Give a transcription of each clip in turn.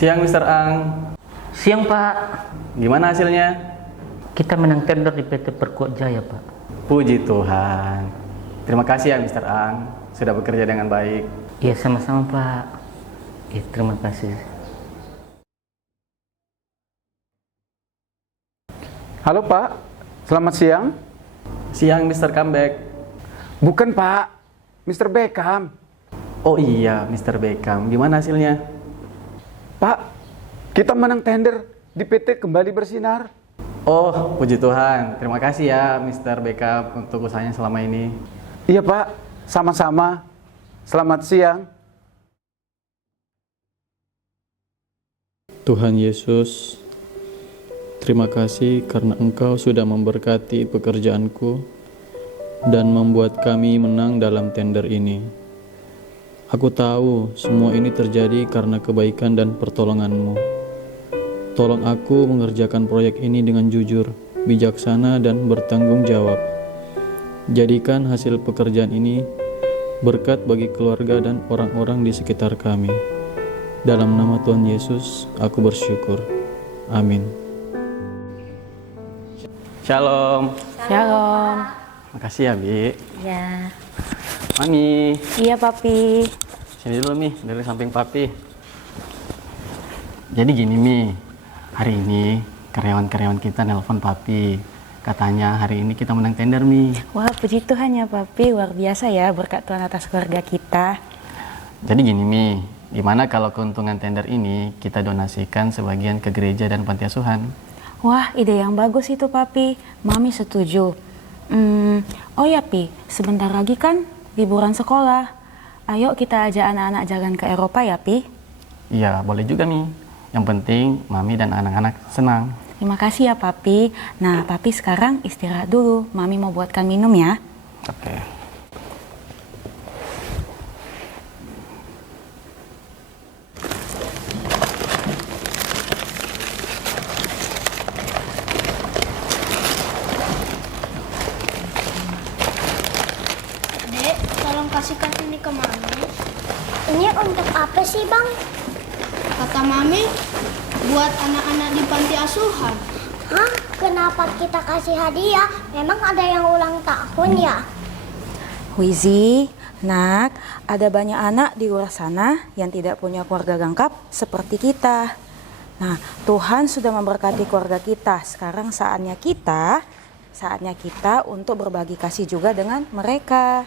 Siang, Mr. Ang. Siang Pak, Gimana hasilnya? kita menang tender di PT Perkuat Jaya Pak. Puji Tuhan. Terima kasih ya, Mr. Ang. Sudah bekerja dengan baik. Iya sama-sama Pak. Ya, terima kasih. Halo Pak, selamat siang. Siang, Mr. Comeback. Bukan Pak, Mr. Beckham. Oh iya, Mr. Beckham. Gimana hasilnya? Pak, kita menang tender di PT Kembali Bersinar. Oh, puji Tuhan. Terima kasih ya, Mr. Beckham, untuk usahanya selama ini. Iya Pak, sama-sama. Selamat siang. Tuhan Yesus, terima kasih karena Engkau sudah memberkati pekerjaanku dan membuat kami menang dalam tender ini. Aku tahu semua ini terjadi karena kebaikan dan pertolongan-Mu. Tolong aku mengerjakan proyek ini dengan jujur, bijaksana, dan bertanggung jawab. Jadikan hasil pekerjaan ini berkat bagi keluarga dan orang-orang di sekitar kami. Dalam nama Tuhan Yesus, aku bersyukur. Amin. Shalom. Shalom. Makasih ya, Bi. Ya. Mami, Iya, Papi. sini dulu, Mi. Dari samping Papi. Jadi gini, Mi. Hari ini karyawan-karyawan kita nelpon Papi. Katanya hari ini kita menang tender, Mi. Wah, puji Tuhan ya, Papi. Luar biasa ya berkat Tuhan atas keluarga kita. Jadi gini, Mi. Gimana kalau keuntungan tender ini kita donasikan sebagian ke gereja dan panti asuhan? Wah, ide yang bagus itu, Papi. Mami setuju. Oh ya, Pi. Sebentar lagi kan liburan sekolah. Ayo kita ajak anak-anak jalan ke Eropa ya, Pi. Iya, boleh juga, Mi. Yang penting Mami dan anak-anak senang. Terima kasih ya, Papi. Nah, Papi sekarang istirahat dulu. Mami mau buatkan minum ya. Oke. Dek, tolong kasihkan ini ke Mami. Ini untuk apa sih, Bang? Kata Mami, buat anak-anak di panti asuhan. Hah? Kenapa kita kasih hadiah? Memang ada yang ulang tahun ya? Wizi, nak, ada banyak anak di luar sana yang tidak punya keluarga lengkap seperti kita. Nah, Tuhan sudah memberkati keluarga kita. Sekarang saatnya kita untuk berbagi kasih juga dengan mereka.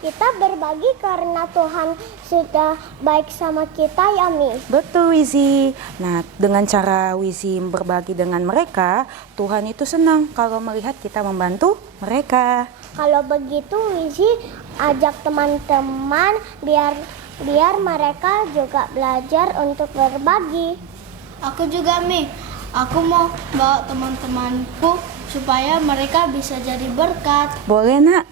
Kita berbagi karena Tuhan sudah baik sama kita ya, Mi. Betul, Wizi. Nah, dengan cara Wizi berbagi dengan mereka, Tuhan itu senang kalau melihat kita membantu mereka. Kalau begitu, Wizi ajak teman-teman biar mereka juga belajar untuk berbagi. Aku juga, Mi. Aku mau bawa teman-temanku supaya mereka bisa jadi berkat. Boleh, nak?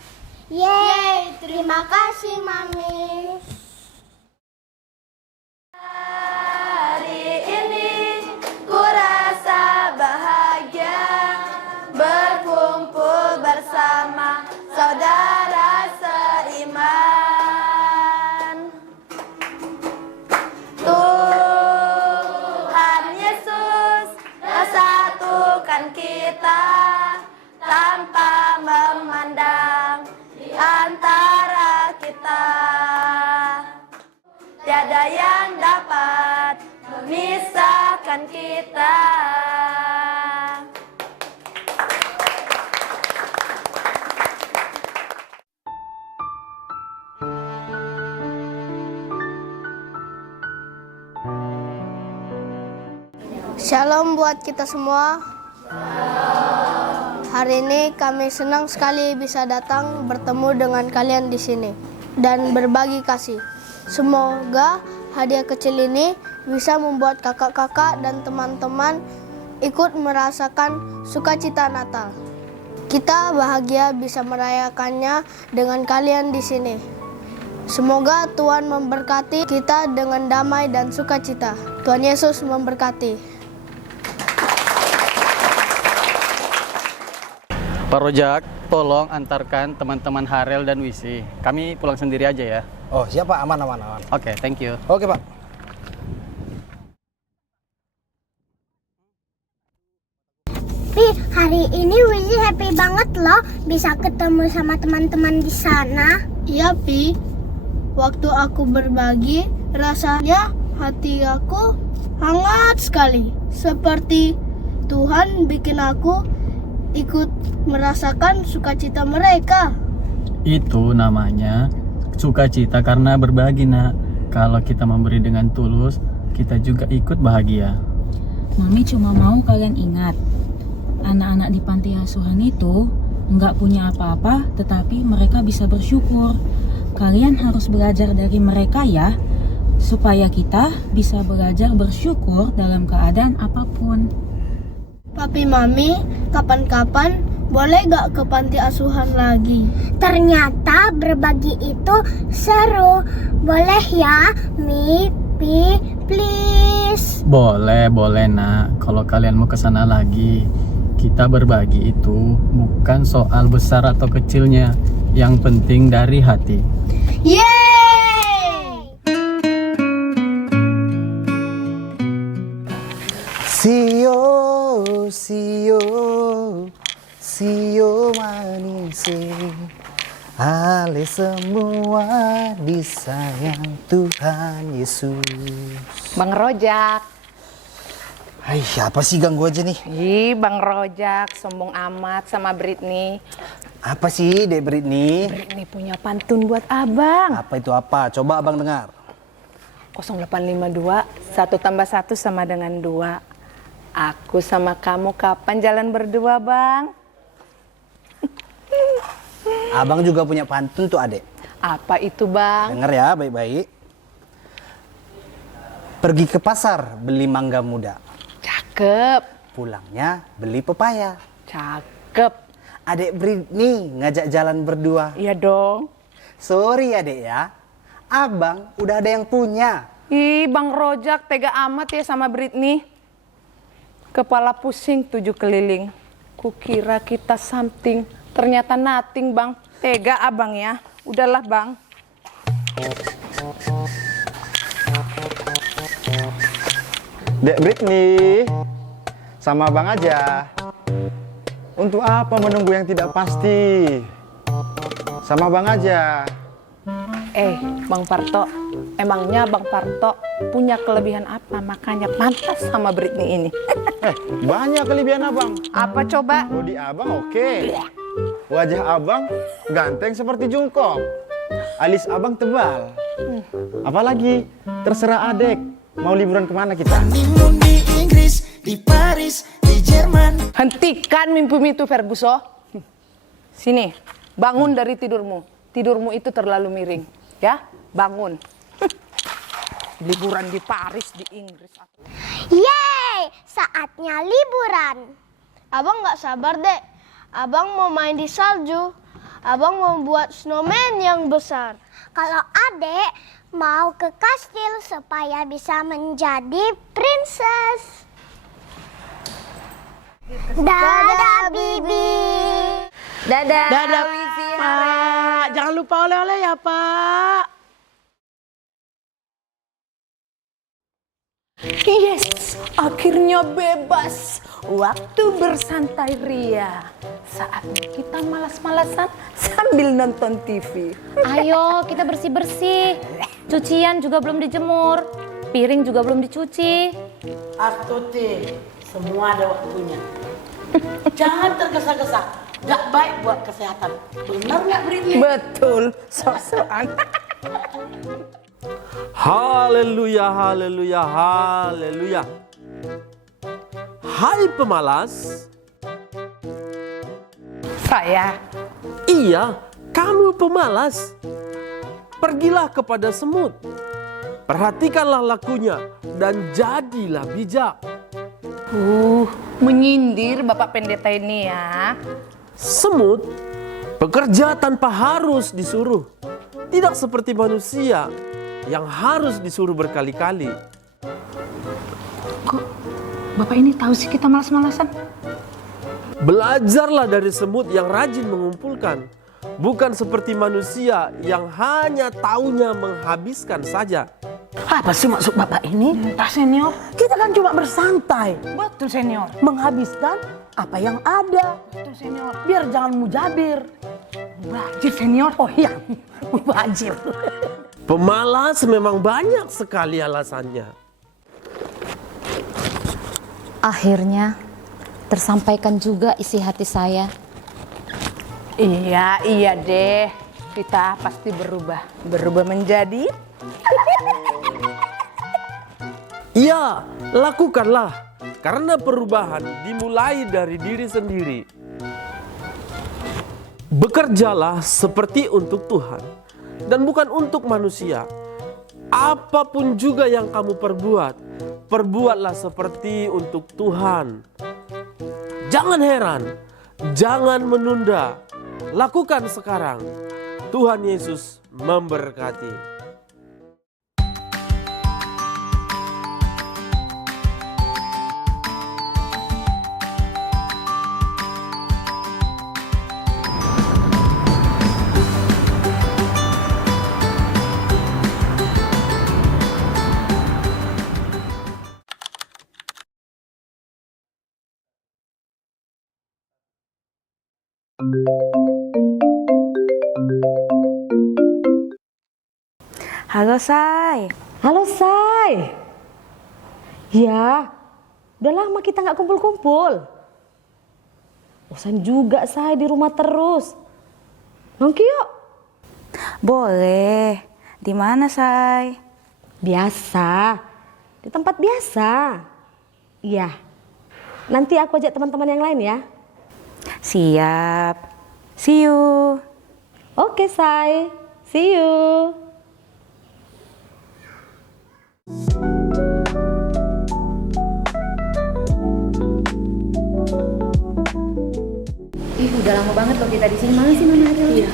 Yeay, terima kasih, Mami. Hari ini ku rasa bahagia berkumpul bersama saudara seiman. Tuhan Yesus telah satukan kita tanpa memandang di antara kita. Tiada yang dapat memisahkan kita. Shalom buat kita semua. Hari ini kami senang sekali bisa datang bertemu dengan kalian di sini dan berbagi kasih. Semoga hadiah kecil ini bisa membuat kakak-kakak dan teman-teman ikut merasakan sukacita Natal. Kita bahagia bisa merayakannya dengan kalian di sini. Semoga Tuhan memberkati kita dengan damai dan sukacita. Tuhan Yesus memberkati. Pak Rojak, tolong antarkan teman-teman Harel dan Wisi. Kami pulang sendiri aja ya. Oh, siapa? Aman. Oke, thank you. Oke, Pak. banget loh bisa ketemu sama teman-teman di sana. Iya, Pi. Waktu aku berbagi, rasanya hati aku hangat sekali. Seperti Tuhan bikin aku ikut merasakan sukacita mereka. Itu namanya sukacita karena berbagi, Nak. Kalau kita memberi dengan tulus, kita juga ikut bahagia. Mami cuma mau kalian ingat, anak-anak di panti asuhan itu nggak punya apa-apa, tetapi mereka bisa bersyukur. Kalian harus belajar dari mereka ya, supaya kita bisa belajar bersyukur dalam keadaan apapun. Papi Mami, kapan-kapan boleh gak ke panti asuhan lagi? Ternyata berbagi itu seru. Boleh ya, Mi, Pi, please. Boleh, Nak. Kalau kalian mau ke sana lagi, kita berbagi itu bukan soal besar atau kecilnya, yang penting dari hati. Yeay! Sio manis, ale semua disayang Tuhan Yesus. Bang Rojak. Hai, apa sih ganggu aja nih? Ih, Bang Rojak, sombong amat sama Britney. Apa sih, Dek Britney? Britney punya pantun buat abang. Apa itu apa? Coba abang dengar. 0852, 1 tambah 1 sama dengan 2. Aku sama kamu kapan jalan berdua, Bang? Abang juga punya pantun tuh, Adek. Apa itu, Bang? Dengar ya baik-baik. Pergi ke pasar beli mangga muda. Cakep. Pulangnya beli pepaya. Cakep. Adek Britney ngajak jalan berdua. Iya dong. Sorry Adek ya, abang udah ada yang punya. Ih, Bang Rojak tega amat ya sama Britney. Kepala pusing 7 keliling. Kukira kita something, ternyata nothing, Bang. Tega abang ya. Udahlah, Bang. Dek Britney, sama abang aja. Untuk apa menunggu yang tidak pasti? Sama abang aja. Bang Parto, emangnya Bang Parto punya kelebihan apa? Makanya pantas sama Britney ini. Banyak kelebihan abang. Apa coba? Bodi abang oke. Wajah abang ganteng seperti jungkok. Alis abang tebal. Apalagi terserah adek mau liburan kemana kita. Di Inggris, di Paris, di Jerman. Hentikan mimpi itu, Ferguso. Sini, bangun dari tidurmu. Tidurmu itu terlalu miring. Ya, bangun. Liburan di Paris, di Inggris. Yeay, saatnya liburan. Abang gak sabar, Dek. Abang mau main di salju. Abang mau buat snowman yang besar. Kalau Adek mau ke kastil supaya bisa menjadi princess. Dadah, Bibi. Dadah. Dadah, Wizi. Pak. Jangan lupa oleh-oleh ya, Pak. Yes, akhirnya bebas. Waktu bersantai ria. Saatnya kita malas-malasan sambil nonton TV. Ayo kita bersih-bersih. Cucian juga belum dijemur. Piring juga belum dicuci. Astuti, semua ada waktunya. Jangan tergesa-gesa. Gak baik buat kesehatan. Benar nggak, Britney? Betul, sok-sokan. Haleluya, haleluya, haleluya. Hai pemalas. Saya. Iya, kamu pemalas. Pergilah kepada semut. Perhatikanlah lakunya dan jadilah bijak. Menyindir Bapak Pendeta ini ya. Semut bekerja tanpa harus disuruh. Tidak seperti manusia yang harus disuruh berkali-kali. Kok Bapak ini tahu sih kita malas-malasan? Belajarlah dari semut yang rajin mengumpulkan. Bukan seperti manusia yang hanya taunya menghabiskan saja. Apa sih maksud Bapak ini? Pak Senior. Kita kan cuma bersantai. Betul, Senior. Menghabiskan apa yang ada. Betul senior. Biar jangan mujabir. Mubazir senior. Oh iya, mubazir. Pemalas memang banyak sekali alasannya. Akhirnya tersampaikan juga isi hati saya. Iya deh. Kita pasti berubah. Berubah menjadi... Iya, lakukanlah. Karena perubahan dimulai dari diri sendiri. Bekerjalah seperti untuk Tuhan dan bukan untuk manusia. Apapun juga yang kamu perbuat, perbuatlah seperti untuk Tuhan. Jangan heran, jangan menunda. Lakukan sekarang. Tuhan Yesus memberkati. Halo, Say. Halo, Say. Ya, udah lama kita nggak kumpul-kumpul. Bosan juga, Say, di rumah terus. Nongki yuk. Boleh. Di mana, Say? Biasa. Di tempat biasa. Iya. Nanti aku ajak teman-teman yang lain ya. Siap. See you. Oke, Say. See you. Ih, udah lama banget loh kita di sini. Mana sih Mama Adel? Iya.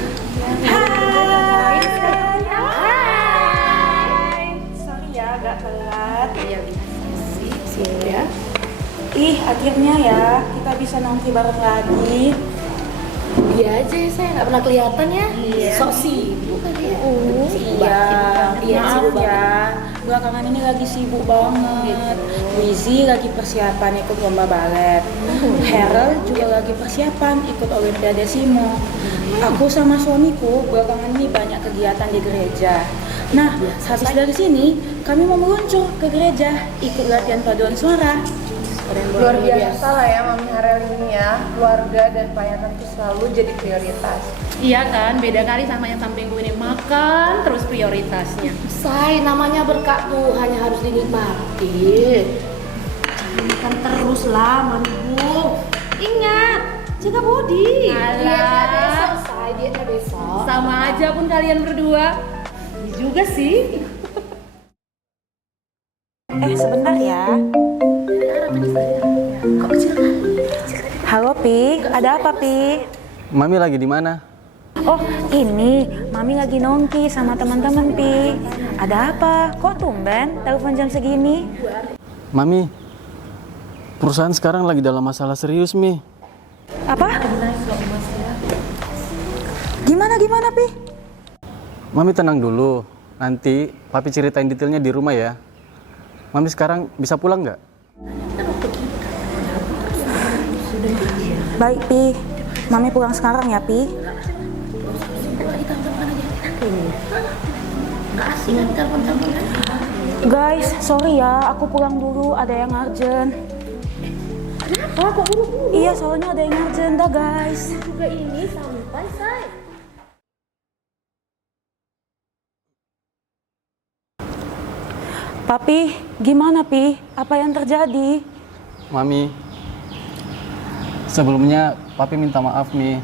Hai. Sorry ya, agak telat. Iya, biasa sih. Ya. Ih, akhirnya ya kita bisa nongki bareng lagi. Iya aja, saya nggak pernah kelihatan ya. Iya. Sok sibuk kan ya. Iya, maaf ya. Belakangan ini lagi sibuk banget. Wizi lagi persiapan ikut lomba balet. Harold juga lagi persiapan ikut Olimpiade Simo. Aku sama suamiku belakangan ini banyak kegiatan di gereja. Nah, habis dari sini kami mau meluncur ke gereja ikut latihan paduan suara. Luar biasa lah ya Mami Harel ini ya. Keluarga dan pelayanan itu selalu jadi prioritas. Iya kan, beda kali sama yang sampingku ini, makan terus prioritasnya. Say, namanya berkat Tuhan yang harus dinikmati. Jangan makan terus lah, Mamiku. Ingat, jaga body. Dietnya besok, Say, dietnya besok. Sama aja pun kalian berdua. Iya juga sih. Sebentar ya. Kok kecil kali? Halo, Pi. Ada apa, Pi? Mami lagi di mana? Oh, ini Mami lagi nongki sama teman-teman, Pi. Ada apa? Kok tumben telepon jam segini? Mami, perusahaan sekarang lagi dalam masalah serius, Mi. Apa? Gimana, Pi? Mami tenang dulu. Nanti Papi ceritain detailnya di rumah ya. Mami sekarang bisa pulang nggak? Baik, Pi. Mami pulang sekarang ya, Pi. Guys, sorry ya, aku pulang dulu, ada yang urgent. Kenapa? Kok buru-buru? Iya, soalnya ada yang urgent dah, guys. Juga ini sampai, Say. Papi, gimana, Pi? Apa yang terjadi? Mami, sebelumnya Papi minta maaf, Mi.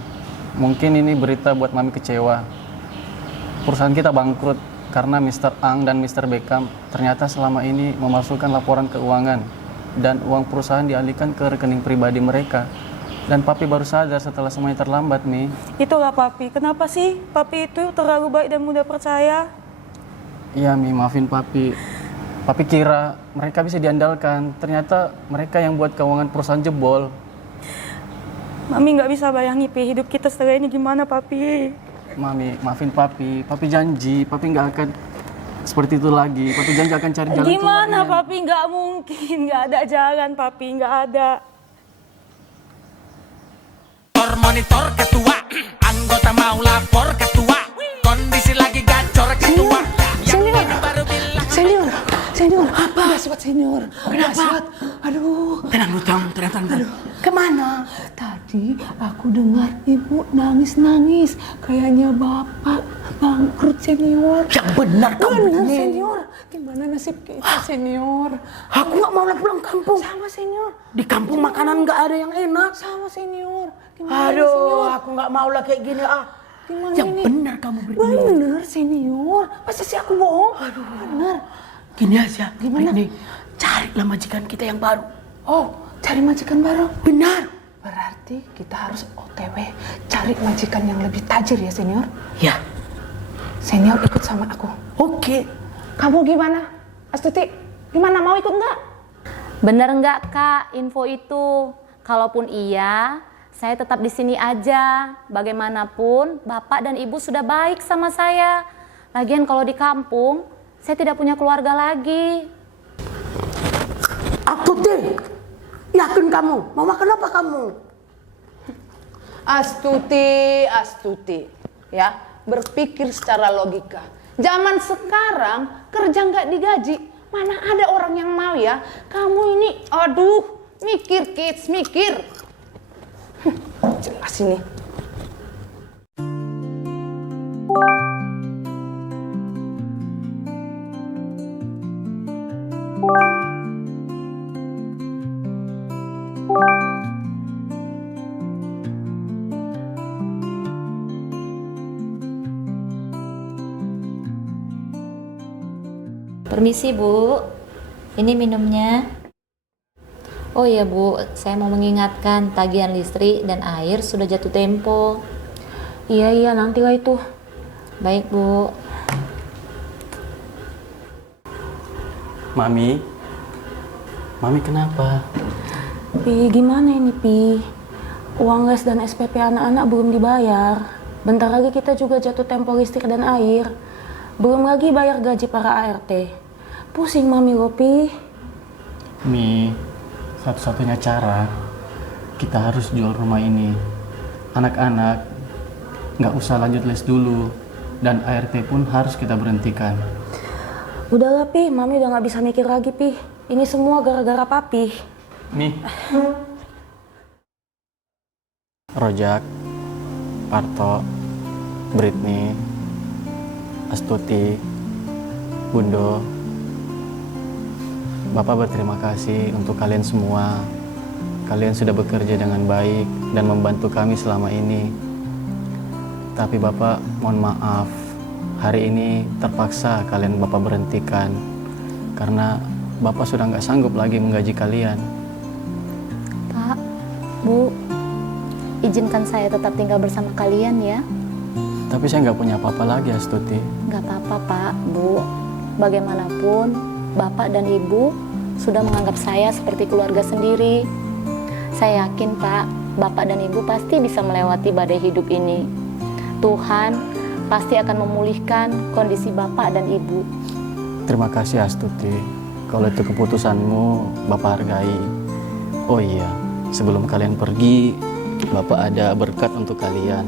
Mungkin ini berita buat Mami kecewa. Perusahaan kita bangkrut karena Mr. Ang dan Mr. Beckham ternyata selama ini memalsukan laporan keuangan dan uang perusahaan dialihkan ke rekening pribadi mereka. Dan Papi baru sadar setelah semuanya terlambat, Mi. Itulah Papi. Kenapa sih Papi itu terlalu baik dan mudah percaya? Iya, Mi, maafin Papi. Papi kira mereka bisa diandalkan. Ternyata mereka yang buat keuangan perusahaan jebol. Mami nggak bisa bayangi, Pi, hidup kita setelah ini gimana, Papi. Mami, maafin Papi. Papi janji, Papi nggak akan seperti itu lagi. Papi janji akan cari jalan Gimana, keluarnya. Papi? Nggak mungkin. Nggak ada jalan, Papi. Nggak ada. monitor ketua, anggota mau lapor ketua, kondisi lagi gacor ketua. Senior, apa? Nasihat senior. Nasihat. Aduh. Tenang lu, Tong. Tenang. Aduh, kemana? Tadi aku dengar ibu nangis-nangis. Kayaknya bapak bangkrut senior. Yang benar kamu. Benar senior. Gimana nasib kita senior? Aku nggak mau pulang kampung. Sama senior. Di kampung makanan nggak ada yang enak. Sama senior. Gimana senior? Aduh, aku nggak mau lah kayak gini Gimana Yang ini? benar kamu Britney. Bener senior. Masa sih aku bohong? Aduh. Bener. Gini aja, Gimana? Britney, carilah majikan kita yang baru. Oh, cari majikan baru? Benar. Berarti kita harus OTW cari majikan yang lebih tajir ya senior? Ya. Senior ikut sama aku. Oke. Kamu gimana? Astuti, gimana, mau ikut nggak? Bener nggak Kak info itu? Kalaupun iya, saya tetap di sini aja. Bagaimanapun, Bapak dan Ibu sudah baik sama saya. Lagian kalau di kampung, saya tidak punya keluarga lagi. Astuti, yakin kamu? Mau makan apa kamu? Astuti, ya, berpikir secara logika. Zaman sekarang kerja nggak digaji, mana ada orang yang mau ya? Kamu ini, aduh, mikir kids, mikir. Jelas ini. Permisi Bu, ini minumnya. Oh iya Bu, saya mau mengingatkan tagihan listrik dan air sudah jatuh tempo. Iya, nantilah itu. Baik Bu. Mami kenapa? Pi, gimana ini Pi? Uang les dan SPP anak-anak belum dibayar. Bentar lagi kita juga jatuh tempo listrik dan air. Belum lagi bayar gaji para ART. Pusing Mami loh Pi. Mi, satu-satunya cara kita harus jual rumah ini. Anak-anak nggak usah lanjut les dulu, dan ART pun harus kita berhentikan. Udahlah Pi, Mami udah nggak bisa mikir lagi Pi. Ini semua gara-gara Papi. Mi, Rojak, Parto, Britney, Astuti, Bundo, Bapak berterima kasih untuk kalian semua. Kalian sudah bekerja dengan baik dan membantu kami selama ini. Tapi Bapak mohon maaf, hari ini terpaksa kalian Bapak berhentikan karena Bapak sudah nggak sanggup lagi menggaji kalian. Pak, Bu, izinkan saya tetap tinggal bersama kalian ya. Tapi saya nggak punya apa-apa lagi, Astuti. Nggak apa-apa Pak, Bu. Bagaimanapun, Bapak dan Ibu sudah menganggap saya seperti keluarga sendiri. Saya yakin Pak, Bapak dan Ibu pasti bisa melewati badai hidup ini. Tuhan pasti akan memulihkan kondisi Bapak dan Ibu. Terima kasih Astuti. Kalau itu keputusanmu, Bapak hargai. Oh iya, sebelum kalian pergi, Bapak ada berkat untuk kalian.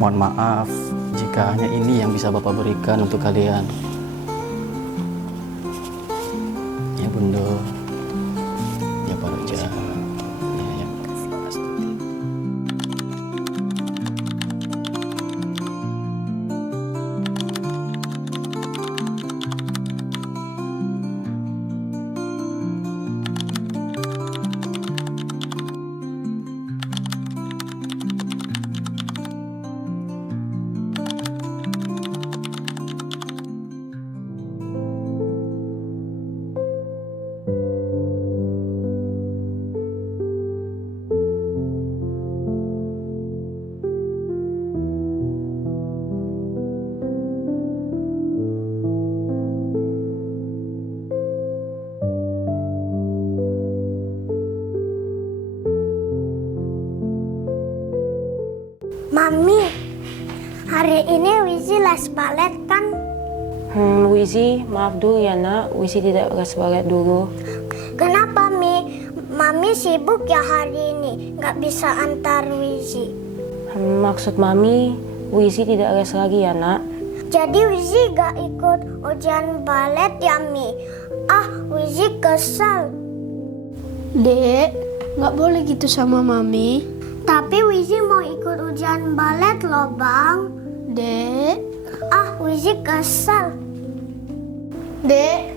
Mohon maaf jika hanya ini yang bisa Bapak berikan untuk kalian. Ya Bundo, ya Pak Roja, ya Astuti. Mami, hari ini Wizi les balet kan? Wizi, maaf dulu ya nak, Wizi tidak les balet dulu. Kenapa Mi? Mami sibuk ya hari ini, nggak bisa antar Wizi. Maksud Mami, Wizi tidak les lagi ya, Nak? Jadi Wizi gak ikut ujian balet ya, Mi? Ah, Wizi kesal. Dek, nggak boleh gitu sama Mami. Tapi Wizi mau ikut ujian balet loh, Bang. Dek. Ah, Wizi kesal. Dek.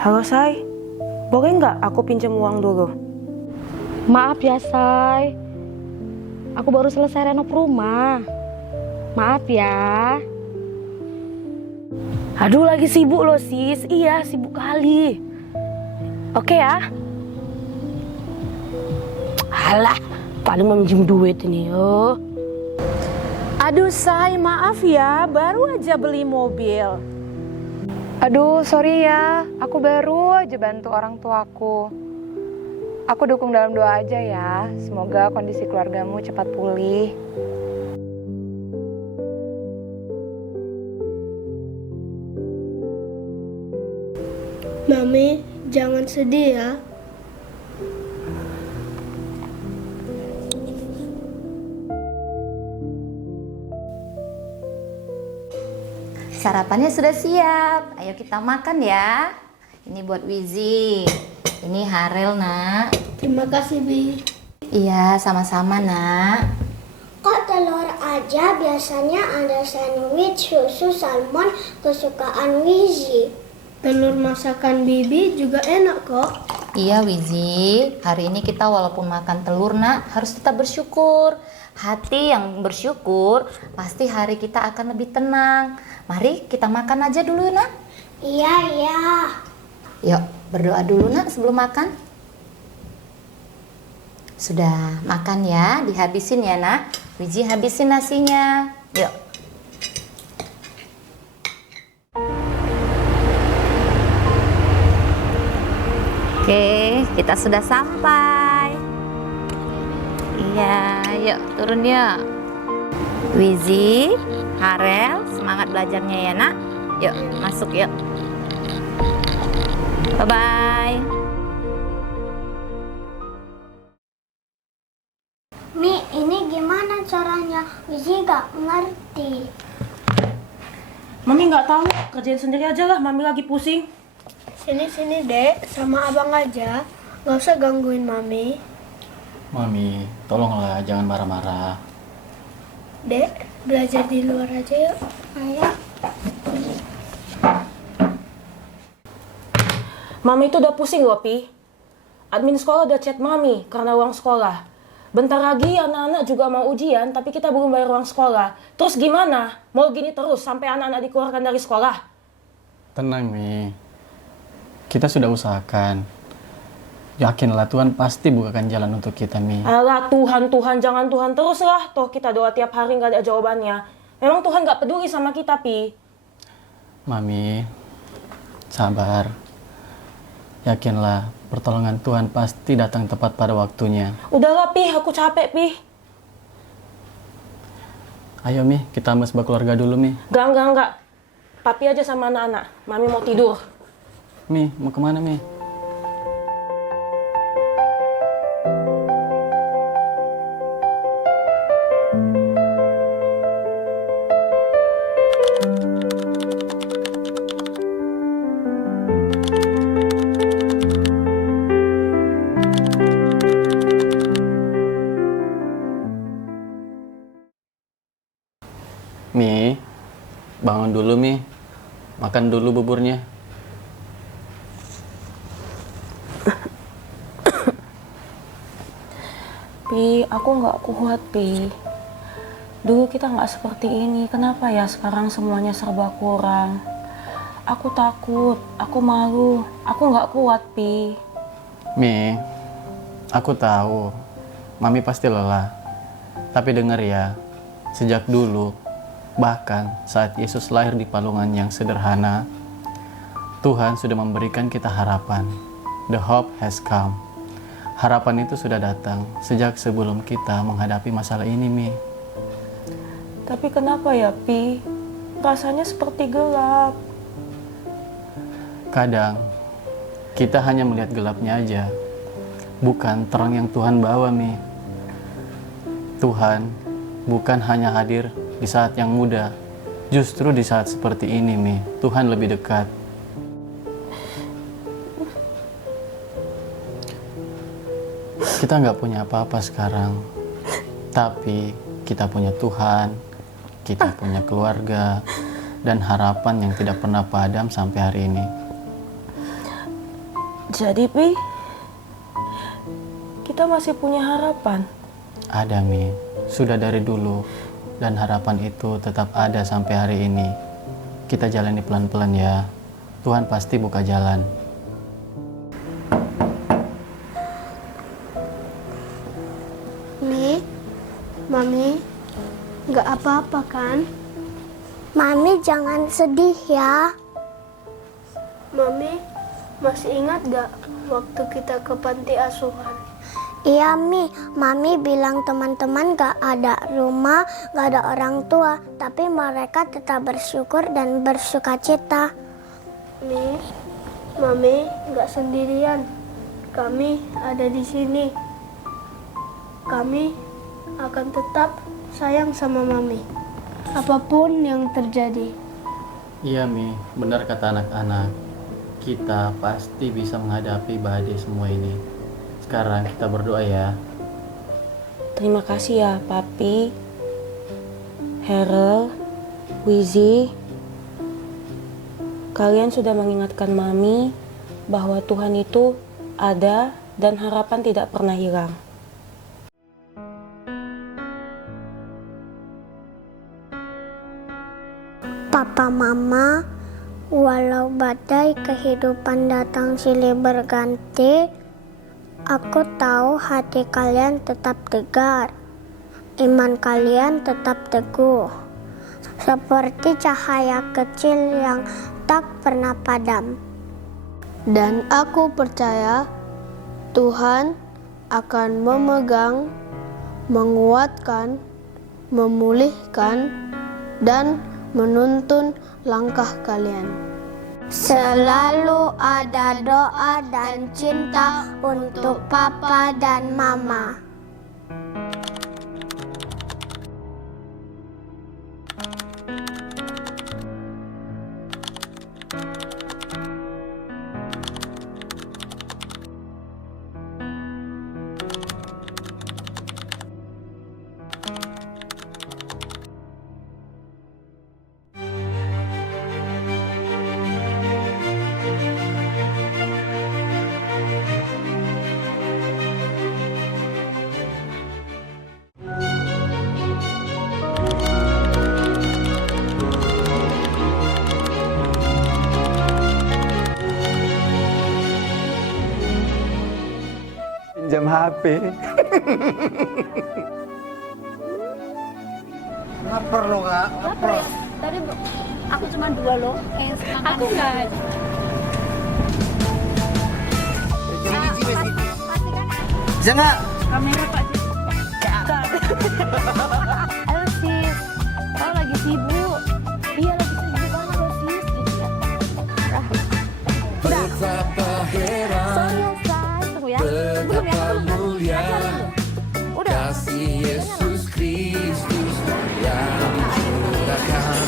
Halo, Say. Boleh nggak aku pinjam uang dulu? Maaf ya, Say. Aku baru selesai renov rumah. Maaf ya. Aduh, lagi sibuk loh, Sis. Iya, sibuk kali. Oke ya. Alah, paling meminjam duit ini, yo. Aduh, Say, maaf ya. Baru aja beli mobil. Aduh, sorry ya. Aku baru aja bantu orang tuaku. Aku dukung dalam doa aja ya. Semoga kondisi keluargamu cepat pulih. Mami, jangan sedih ya. Sarapannya sudah siap. Ayo kita makan ya. Ini buat Wizi. Ini Harel, Nak. Terima kasih, Bi. Iya, sama-sama, Nak. Kok telur aja? Biasanya ada sandwich, susu, salmon kesukaan Wizi. Telur masakan Bibi juga enak kok. Iya, Wizi. Hari ini kita walaupun makan telur, Nak, harus tetap bersyukur. Hati yang bersyukur, pasti hari kita akan lebih tenang. Mari kita makan aja dulu, Nak. Iya, iya. Yuk, berdoa dulu, Nak, sebelum makan. Sudah makan ya, dihabisin ya, Nak. Wizi habisin nasinya. Yuk. Oke, kita sudah sampai. Iya, yuk turun yuk. Wizi, Harel, semangat belajarnya ya, Nak. Yuk, masuk yuk. Bye-bye. Mi, ini gimana caranya? Wizi gak ngerti. Mami nggak tahu, kerjain sendiri aja lah. Mami lagi pusing. Sini, Dek. Sama abang aja. Gak usah gangguin Mami. Mami, tolonglah jangan marah-marah. Dek, belajar di luar aja yuk. Ayo. Mami itu udah pusing loh, Pi. Admin sekolah udah chat Mami karena uang sekolah. Bentar lagi anak-anak juga mau ujian, tapi kita belum bayar uang sekolah. Terus gimana? Mau gini terus sampai anak-anak dikeluarkan dari sekolah? Tenang, Mi. Kita sudah usahakan. Yakinlah Tuhan pasti bukakan jalan untuk kita, Mi. Alah, Tuhan, jangan Tuhan terus lah. Toh kita doa tiap hari nggak ada jawabannya. Memang Tuhan nggak peduli sama kita, Pi. Mami, sabar. Yakinlah, pertolongan Tuhan pasti datang tepat pada waktunya. Udahlah, Pi, aku capek, Pi. Ayo, Mi, kita mesbah keluarga dulu, Mi. Enggak. Papi aja sama anak-anak. Mami mau tidur. Mi, mau kemana, Mi? Mi, bangun dulu, Mi. Makan dulu buburnya. Pi, aku nggak kuat, Pi. Dulu kita nggak seperti ini. Kenapa ya sekarang semuanya serba kurang? Aku takut, aku malu, aku nggak kuat, Pi. Mi, aku tahu, Mami pasti lelah. Tapi dengar ya, sejak dulu, bahkan saat Yesus lahir di palungan yang sederhana, Tuhan sudah memberikan kita harapan. The hope has come. Harapan itu sudah datang sejak sebelum kita menghadapi masalah ini, Mi. Tapi kenapa ya, Pi? Rasanya seperti gelap. Kadang kita hanya melihat gelapnya aja, bukan terang yang Tuhan bawa, Mi. Tuhan bukan hanya hadir di saat yang mudah, justru di saat seperti ini, Mi, Tuhan lebih dekat. Kita nggak punya apa-apa sekarang, tapi kita punya Tuhan, kita punya keluarga, dan harapan yang tidak pernah padam sampai hari ini. Jadi, Pi, kita masih punya harapan. Ada, Mi, sudah dari dulu, dan harapan itu tetap ada sampai hari ini. Kita jalani pelan-pelan ya, Tuhan pasti buka jalan. Mi, Mami, nggak apa-apa kan? Mami jangan sedih ya. Mami, masih ingat gak waktu kita ke panti asuhan? Iya Mi, Mami bilang teman-teman gak ada rumah, gak ada orang tua, tapi mereka tetap bersyukur dan bersuka cita. Mi, Mami gak sendirian. Kami ada di sini. Kami akan tetap sayang sama Mami, apapun yang terjadi. Iya, Mi, benar kata anak-anak. Kita pasti bisa menghadapi badai semua ini. Sekarang kita berdoa ya. Terima kasih ya, Papi, Harold, Wizi. Kalian sudah mengingatkan Mami bahwa Tuhan itu ada dan harapan tidak pernah hilang. Papa Mama, walau badai kehidupan datang silih berganti, aku tahu hati kalian tetap tegar, iman kalian tetap teguh, seperti cahaya kecil yang tak pernah padam. Dan aku percaya Tuhan akan memegang, menguatkan, memulihkan, dan menuntun langkah kalian. Selalu ada doa dan cinta untuk Papa dan Mama. Pinjam HP. Lapar lo kak, lapar. Tadi aku cuma 2 loh. Aku nggak. Bisa nggak? Kamera Pak. Halo sis, kau lagi sibuk? Iya lagi sibuk banget loh sis. Gitu ya. Udah. Sorry ya say, tunggu ya. Belum ya. Mulia kasih Yesus Kristus yang dicurahkan.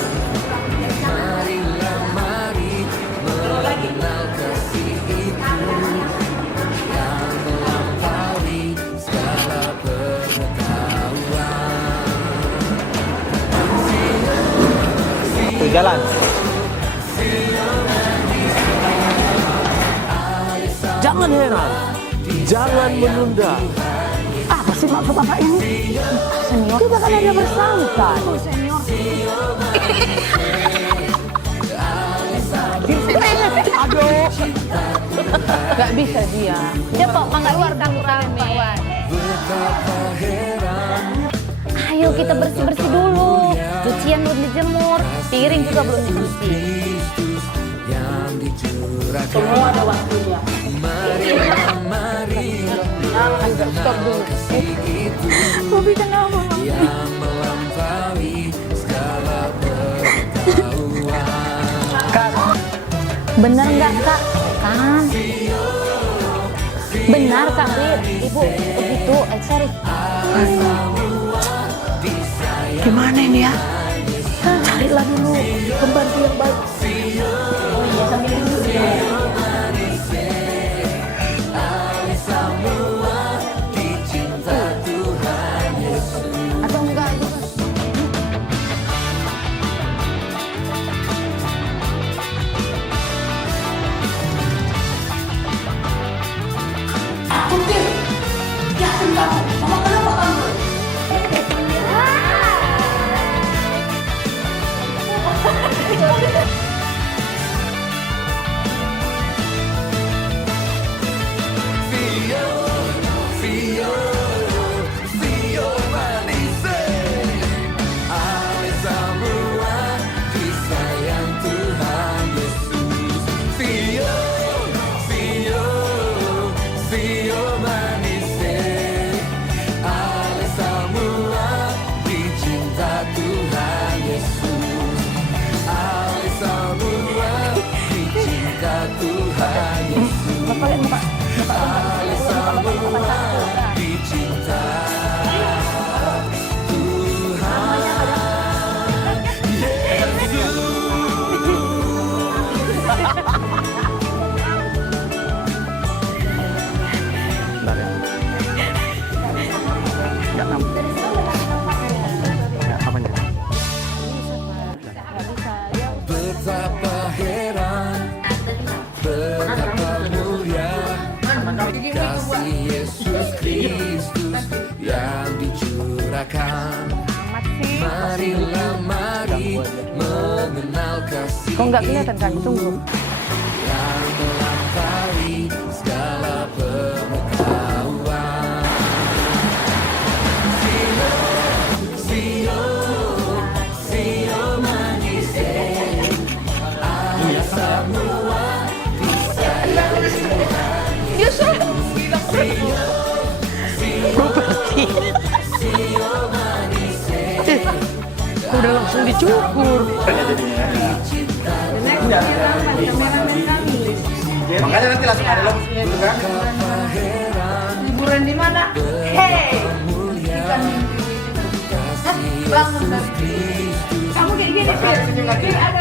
Marilah mari mengenal kasih itu yang melampaui segala pengetahuan. Jalan. Jangan heran, jangan menunda. Apa sih maksud Bapak ini? Senior. Kita kan ada bersangka. Senior. Aduh, gak bisa dia. Dia kok nggak keluar kawan. Ayo kita bersih-bersih dulu. Cucian belum dijemur, piring juga belum dicuci. Semua ada waktunya. Stop dulu. Bobi kenapa? Yang melampaui segala pengetahuan. Bener nggak kak? Kan? Benar kak Rit, ibu begitu. Sorry. Gimana ini ya? Carilah dulu pembantu yang baik. Atau enggak gitu. Yakin kamu? Mama kenapa kamu? Betapa heran, betapa mulia kasih Yesus Kristus yang dicurahkan. Marilah mari mengenal kasih Kok nggak kelihatan kan? Tunggu. yang melampaui segala pengetahuan. Sio, Sio manis, ada semua disayang Tuhan. Sio, Sio manis, Udah langsung dicukur. Makanya nanti langsung ada lokusnya itu kan. Liburan di mana? Hei, ikan mimpi. Bangun dari. Kamu kayak gini, Fir. Fir, ada